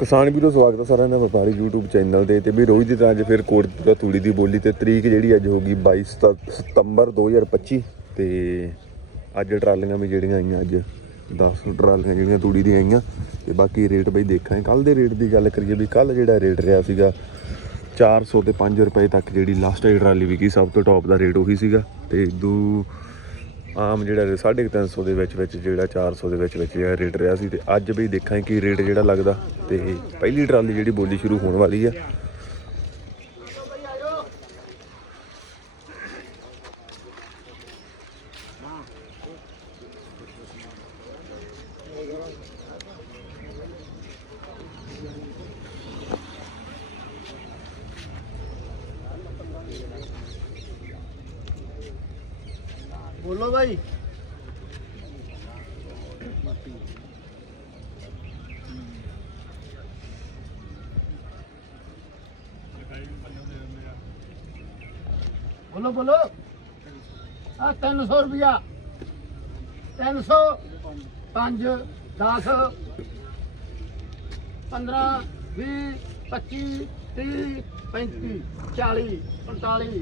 ਕਿਸਾਨ ਵੀਰੋ, ਸਵਾਗਤ ਹੈ ਸਾਰਿਆਂ ਦਾ ਵਪਾਰੀ YouTube ਚੈਨਲ ਤੇ। ਤੇ ਵੀ ਰੋਜ਼ ਦੀ ਤਰ੍ਹਾਂ ਅੱਜ ਫਿਰ ਕੋਟਪੁਰਾ ਤੂੜੀ ਦੀ ਬੋਲੀ ਤੇ ਤਰੀਕ ਜਿਹੜੀ ਅੱਜ ਹੋ ਗਈ 22 ਸਤ- ਸਤੰਬਰ 2025 ਤੇ ਅੱਜ ਟਰਾਲੀਆਂ ਵੀ ਜਿਹੜੀਆਂ ਆਈਆਂ, ਅੱਜ 10 ਟਰਾਲੀਆਂ ਜਿਹੜੀਆਂ ਤੂੜੀ ਦੀਆਂ ਆਈਆਂ। ਤੇ ਬਾਕੀ ਰੇਟ ਬਈ ਦੇਖਾਂਗੇ। ਕੱਲ ਦੇ ਰੇਟ ਦੀ ਗੱਲ ਕਰੀਏ ਵੀ ਕੱਲ ਜਿਹੜਾ ਰੇਟ ਰਿਹਾ ਸੀਗਾ 400 ਤੇ 5 ਰੁਪਏ ਤੱਕ ਜਿਹੜੀ ਲਾਸਟ ਟਰਾਲੀ ਵਿਕੀ, ਸਭ ਤੋਂ ਟੌਪ ਦਾ ਰੇਟ ਉਹੀ ਸੀਗਾ। ਤੇ ਦੂ ਆਮ ਜਿਹੜਾ 350 ਦੇ ਵਿੱਚ ਵਿੱਚ ਜਿਹੜਾ 400 ਦੇ ਵਿੱਚ ਵਿੱਚ ਜਿਹੜਾ ਰੇਟ ਰਿਹਾ ਸੀ ਤੇ ਅੱਜ ਵੀ ਦੇਖਾਂ ਕਿ ਰੇਟ ਜਿਹੜਾ ਲੱਗਦਾ ਤੇ ਪਹਿਲੀ ਟਰਾਲੀ ਜਿਹੜੀ ਬੋਲੀ ਸ਼ੁਰੂ ਹੋਣ ਵਾਲੀ ਆ। ਬੋਲੋ ਭਾਈ ਬੋਲੋ ਬੋਲੋ। ਆ 300 ਰੁਪਿਆ 300 5 10 15 20 25 30 35 40 45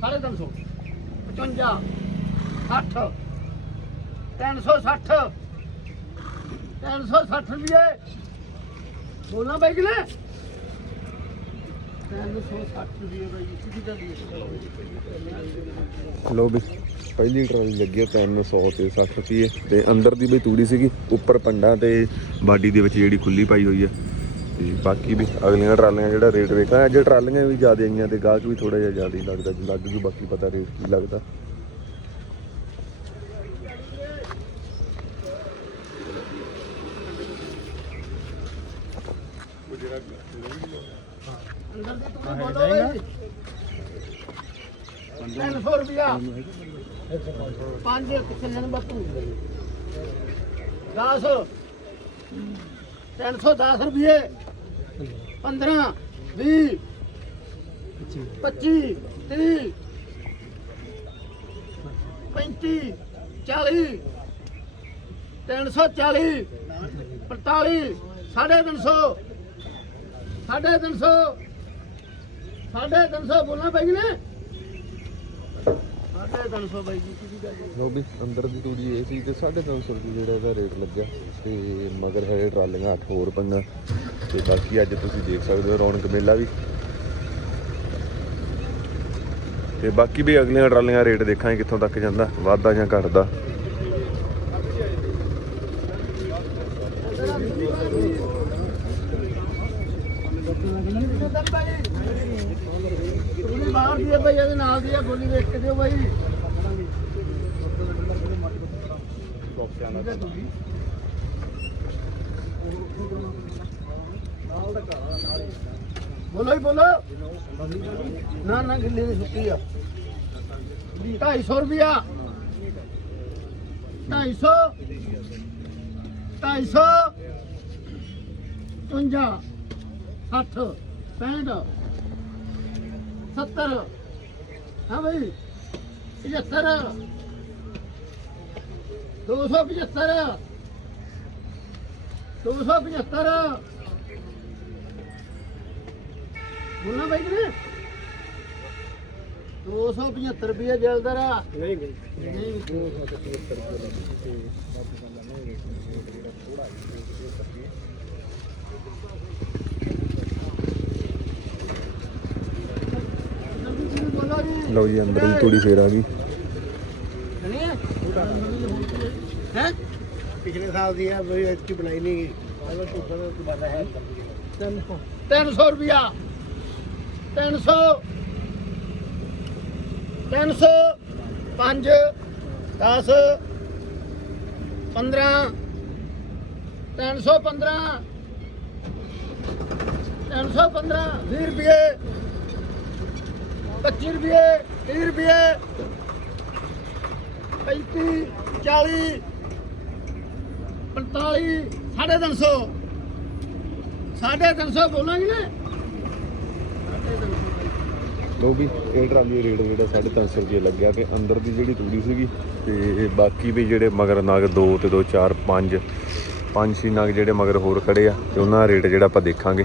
ਸਾਢੇ 300 55 60 360 360 ਰੁਪਏ ਬੋਲਣਾ ਬਾਈ ਕਿ ਨਾ? 360 ਰੁਪਏ ਬਾਈ ਕਿਹਦੀ ਦਾ ਲੋ ਵੀ, ਪਹਿਲੀ ਟਰਾਲੀ ਲੱਗੀ ਆ 300 ਤੇ 60 ਰੁਪਏ ਤੇ ਅੰਦਰ ਦੀ ਬਈ ਤੂੜੀ ਸੀਗੀ, ਉੱਪਰ ਪੰਡਾਂ ਤੇ ਬਾਡੀ ਦੇ ਵਿੱਚ ਜਿਹੜੀ ਖੁੱਲੀ ਪਾਈ ਹੋਈ ਹੈ ਤੇ ਬਾਕੀ ਵੀ ਅਗਲੀਆਂ ਟਰਾਲੀਆਂ ਜਿਹੜਾ ਰੇਟ ਵੇਖਾਂ, ਅੱਜ ਟਰਾਲੀਆਂ ਵੀ ਜ਼ਿਆਦਾ ਆਈਆਂ ਤੇ ਗਾਹਕ ਵੀ ਥੋੜਾ ਜਿਹਾ ਜ਼ਿਆਦਾ ਲੱਗਦਾ, ਲੱਗ ਜੂ, ਬਾਕੀ ਪਤਾ ਰੇਟ ਕੀ ਲੱਗਦਾ। ਤਿੰਨ ਸੌ ਤੂੜੀ ਬੋਲੋ ਬਾਈ 300 ਰੁਪਿਆ ਪੰਜ ਕਿੱਥੇ ਜਨ ਬੱਤੂ 10 310 ਰੁਪਏ 15 20 25 30 35 40 340 45 ਸਾਢੇ 300 ਸਾਢੇ 300 ਬੋਲਣਾ ਪਈ ਨੇ। ਸਾਢੇ 300 ਬਾਈ ਜੀ ਕਿਹਦੀ ਗੱਲ ਹੈ? ਲੋ ਵੀ, ਅੰਦਰ ਦੀ ਤੂੜੀ ਇਹ ਸੀ ਤੇ 350 ਰੁਪਏ ਜਿਹੜਾ ਇਹਦਾ ਰੇਟ ਲੱਗਿਆ ਤੇ ਮਗਰ ਹੈ ਟਰਾਲੀਆਂ 8 ਹੋਰ ਪੰਗਾ। ਤੇ ਬਾਕੀ ਅੱਜ ਤੁਸੀਂ ਦੇਖ ਸਕਦੇ ਹੋ ਰੌਣਕ ਮੇਲਾ ਵੀ। ਤੇ ਬਾਕੀ ਵੀ ਅਗਲੀਆਂ ਟਰਾਲੀਆਂ ਰੇਟ ਦੇਖਾਂਗੇ ਕਿੱਥੋਂ ਤੱਕ ਜਾਂਦਾ, ਵਾਧਾ ਜਾਂ ਘਟਦਾ। ਤੁਸੀਂ ਬਾਹਰ ਦੀ ਹੈ ਭਾਈ ਇਹਦੇ ਨਾਲ ਦੀ ਆ, ਗੋਲੀ ਵੇਖ ਕੇ ਦਿਓ ਭਾਈ ਬੋਲੋ ਹੀ ਬੋਲੋ। ਨਾ ਨਾ, ਗਿੱਲੀ ਦੀ ਸੁੱਕੀ ਆ। 250 ਰੁਪਿਆ 250 250 55 60 65 70 ਹਾਂ ਭਾਈ 75 275 275 ਬੋਲਣਾ ਭਾਈ ਕਿ ਨਹੀਂ 275 ਰੁਪਏ ਜਲਦਰ ਨਹੀਂ ਨਹੀਂ ਬੋਲੋ ਜੀ ਲਓ ਜੀ ਅੰਦਰ ਦੀ ਤੂੜੀ ਫੇਰ ਆ ਗਈ। ਹੈ? ਪਿਛਲੇ ਸਾਲ ਦੀ ਹੈ ਬਈ ਐਤਕੀ ਬਣਾਈ ਨਹੀਂ ਗਈ। ਅਗਰ ਧੁੱਪਾਂ ਦਾ ਦੁਬਾਰਾ ਹੈ 300 ਰੁਪਿਆ 300 300 5 10 15 315 315 20 ਰੁਪਏ। 25 ਰੁਪਏ 30 ਰੁਪਏ 35 40 45 ਸਾਢੇ ਤਿੰਨ ਸੌ। ਸਾਢੇ ਤਿੰਨ ਸੌ ਬੋਲਾਂਗੇ ਨਾ? ਸਾਢੇ ਤਿੰਨ ਸੌ ਲੋ ਵੀ, ਇਹ ਟਰਾਲੀ ਰੇਟ ਜਿਹੜਾ 350 ਰੁਪਏ ਲੱਗਿਆ ਤੇ ਅੰਦਰ ਦੀ ਜਿਹੜੀ ਤੂੜੀ ਸੀਗੀ ਤੇ ਬਾਕੀ ਵੀ ਜਿਹੜੇ ਮਗਰ ਨਗ 2 ਤੇ 2 4 5 ਪੰਜ, ਛੇ ਨਗ ਜਿਹੜੇ ਮਗਰ ਹੋਰ ਖੜੇ ਆ ਤੇ ਉਹਨਾਂ ਦਾ ਰੇਟ ਜਿਹੜਾ ਆਪਾਂ ਦੇਖਾਂਗੇ।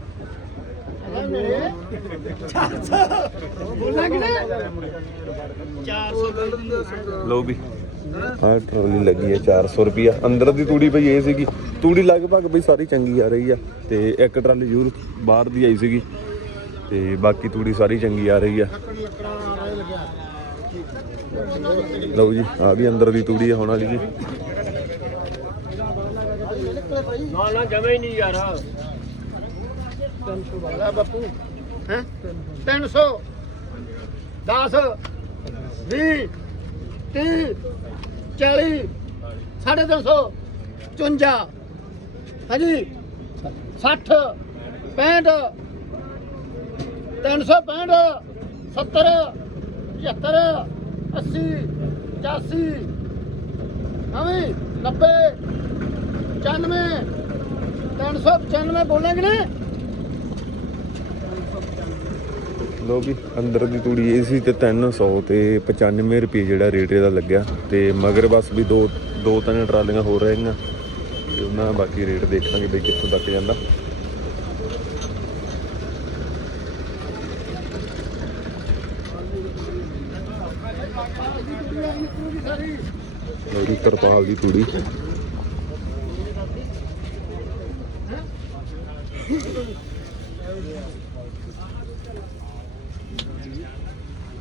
ਲਓ ਵੀ। ਆਹ ਟਰਾਲੀ ਲੱਗੀ ਹੈ 400 ਰੁਪਿਆ ਅੰਦਰ ਦੀ ਤੂੜੀ ਬਈ ਇਹ ਸੀਗੀ। ਤੂੜੀ ਲਗਭਗ ਬਈ ਸਾਰੀ ਚੰਗੀ ਆ ਰਹੀ ਆ। ਤੇ ਇੱਕ ਟਰਾਲੀ ਜ਼ਰੂਰ ਬਾਹਰ ਦੀ ਆਈ ਸੀਗੀ। ਤੇ ਬਾਕੀ ਤੂੜੀ ਸਾਰੀ ਚੰਗੀ ਆ ਰਹੀ ਆ। ਲਓ ਜੀ ਆ ਵੀ ਅੰਦਰ ਦੀ ਤੂੜੀ ਆ ਹੁਣ ਵਾਲੀ ਜੀ। ਨਾ ਨਾ, ਜਮੇ ਨਹੀਂ ਯਾਰ। 300 ਵਾਲਾ ਬਾਪੂ, ਹੈ? 300 10 20 30 40 350 54 ਹਾਂਜੀ 60 65 365 70 75 80 85 ਨਵੇਂ 90 95 395 ਬੋਲਾਂਗੇ ਨਾ ਲੋ ਵੀ, ਅੰਦਰ ਦੀ ਤੂੜੀ ਇਹ ਸੀ ਤੇ 300 ਤੇ 95 ਰੁਪਏ ਜਿਹੜਾ ਰੇਟ ਇਹਦਾ ਲੱਗਿਆ। ਤੇ ਮਗਰ ਬਸ ਵੀ ਦੋ ਦੋ ਤਿੰਨ ਟਰਾਲੀਆਂ ਹੋਰ ਰਹਿਗੀਆਂ ਤੇ ਉਹਨਾਂ ਦਾ ਬਾਕੀ ਰੇਟ ਦੇਖਾਂਗੇ ਬਈ ਕਿੱਥੋਂ ਤੱਕ ਜਾਂਦਾ। ਲੋ ਤਰਪਾਲ ਦੀ ਤੂੜੀ।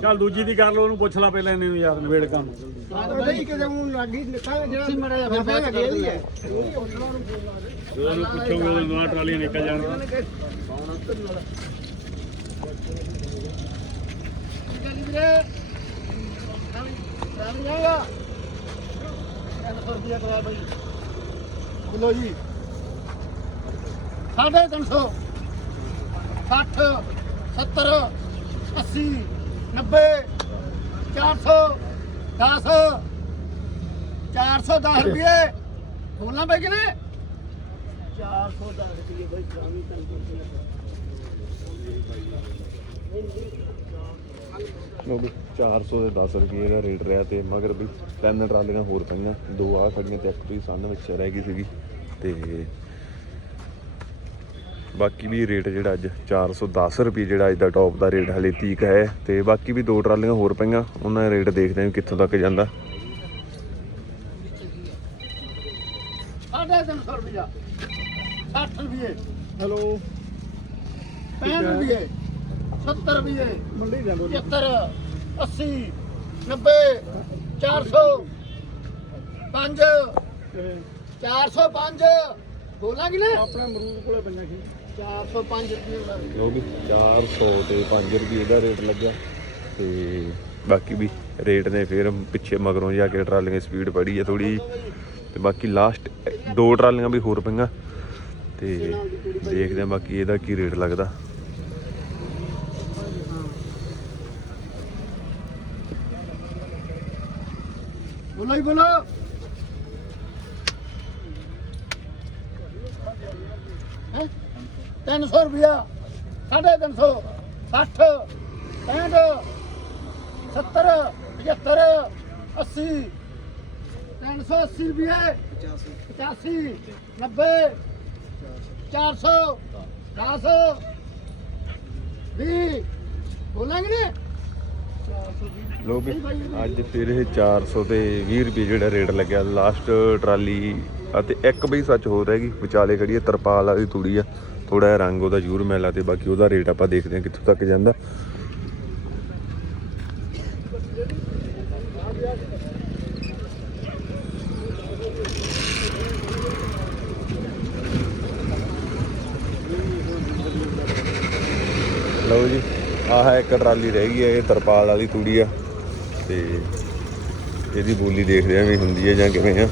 ਚੱਲ ਦੂਜੀ ਦੀ ਕਰ ਲਓ, ਉਹਨੂੰ ਪੁੱਛ ਲਾ ਪਹਿਲਾਂ ਇਹਨੇ ਯਾਰ ਨਵੇੜ ਕੰਮ ਉਹਨੂੰ। ਪੁੱਛੋਗੇ ਉਹਦੇ ਨਵਾਂ ਟਰਾਲੀਆਂ ਨਿਕਲ ਜਾਣ ਚੱਲ ਵੀਰੇ ਰਾਮ ਜਾਏਗਾ 300 ਰੁਪਿਆ ਕਰਾ ਬਈ ਬੋਲੋ ਜੀ ਸਾਢੇ ਤਿੰਨ ਸੌ 60 70 80 90 400 10 410 ਰੁਪਏ। ਬੋਲਣਾ ਪੈ ਕਿ ਨੇ 410 ਰੁਪਏ ਬਈ ਸ਼ਾਮੀ ਲਓ ਵੀ 400 ਦੇ 10 ਰੁਪਏ ਦਾ ਰੇਟ ਰਿਹਾ ਤੇ ਮਗਰ ਵੀ ਤਿੰਨ ਟਰਾਲੀਆਂ ਹੋਰ ਪਈਆਂ ਦੋ ਆ ਖੜੀਆਂ ਤੇ ਇੱਕ ਤੁਸੀਂ ਸੰਨ ਵਿੱਚ ਰਹਿ ਗਈ ਸੀਗੀ ਤੇ ਬਾਕੀ ਵੀ ਰੇਟ ਜਿਹੜਾ ਅੱਜ 410 ਰੁਪਏ ਜਿਹੜਾ ਅੱਜ ਦਾ ਟੌਪ ਦਾ ਰੇਟ ਹਲੇ ਤੀਕ ਹੈ ਤੇ ਬਾਕੀ ਵੀ ਦੋ ਟਰਾਲੀਆਂ ਹੋਰ ਪਈਆਂ ਉਹਨਾਂ ਦਾ ਰੇਟ ਦੇਖਦੇ ਹਾਂ ਕਿੱਥੋਂ ਤੱਕ ਜਾਂਦਾ। ਸਾਢੇ ਤਿੰਨ ਸੌ ਰੁਪਇਆ 60 ਰੁਪਏ ਹੈਲੋ। 65 ਰੁਪਏ 70 ਰੁਪਏ ਮੰਡੀ ਜਾਂਦੇ 75 80 90 400 5 405 ਬੋਲਾਂਗੇ ਨਾ ਆਪਣੇ ਅਮਰੂਦ ਕੋਲੇ ਪੰਜਾਂ ਕੀ 405 ਰੁਪਏ ਦਾ। ਲਓ ਵੀ 400 ਤੇ 5 ਰੁਪਏ ਦਾ ਰੇਟ ਲੱਗਿਆ। ਤੇ ਬਾਕੀ ਵੀ ਰੇਟ ਨੇ ਫਿਰ ਪਿੱਛੇ ਮਗਰੋਂ ਜਾ ਕੇ ਟਰਾਲੀਆਂ ਸਪੀਡ ਪੜੀ ਹੈ ਥੋੜੀ ਤੇ ਬਾਕੀ ਲਾਸਟ ਦੋ ਟਰਾਲੀਆਂ ਵੀ ਹੋਰ ਪਈਆਂ। ਤੇ ਦੇਖਦੇ ਹਾਂ ਬਾਕੀ ਇਹਦਾ ਕੀ ਰੇਟ ਲੱਗਦਾ। ਬੋਲੋ ਹੀ ਬੋਲੋ। 300 ਰੁਪਿਆ 350 60 65 70 75 80 380 ਰੁਪਏ 85 90 400 10 20 ਬੋਲਾਂਗੇ ਨੇ ਲੋ ਵੀ, ਅੱਜ ਫਿਰ ਇਹ 400 ਤੇ 20 ਰੁਪਏ ਜਿਹੜਾ ਰੇਟ ਲੱਗਿਆ ਲਾਸਟ ਟਰਾਲੀ ਅਤੇ ਇੱਕ ਬਈ ਸੱਚ ਹੋ ਰਹਿ ਗਈ, ਵਿਚਾਲੇ ਖੜੀ ਹੈ ਤਰਪਾਲ ਵਾਲੀ ਤੂੜੀ ਆ। ਥੋੜਾ ਜਿਹਾ ਰੰਗ ਉਹਦਾ ਜ਼ਰੂਰ ਮੈਲਾ ਤੇ ਬਾਕੀ ਉਹਦਾ ਰੇਟ ਆਪਾਂ ਦੇਖਦੇ ਹਾਂ ਕਿੱਥੋਂ ਤੱਕ ਜਾਂਦਾ। ਲਓ ਜੀ, ਆਹ ਇੱਕ ਟਰਾਲੀ ਰਹਿ ਗਈ ਹੈ, ਇਹ ਤਰਪਾਲ ਵਾਲੀ ਤੂੜੀ ਆ ਤੇ ਇਹਦੀ ਬੋਲੀ ਦੇਖਦੇ ਆਂ ਵੀ ਹੁੰਦੀ ਹੈ ਜਾਂ ਕਿਵੇਂ ਆ।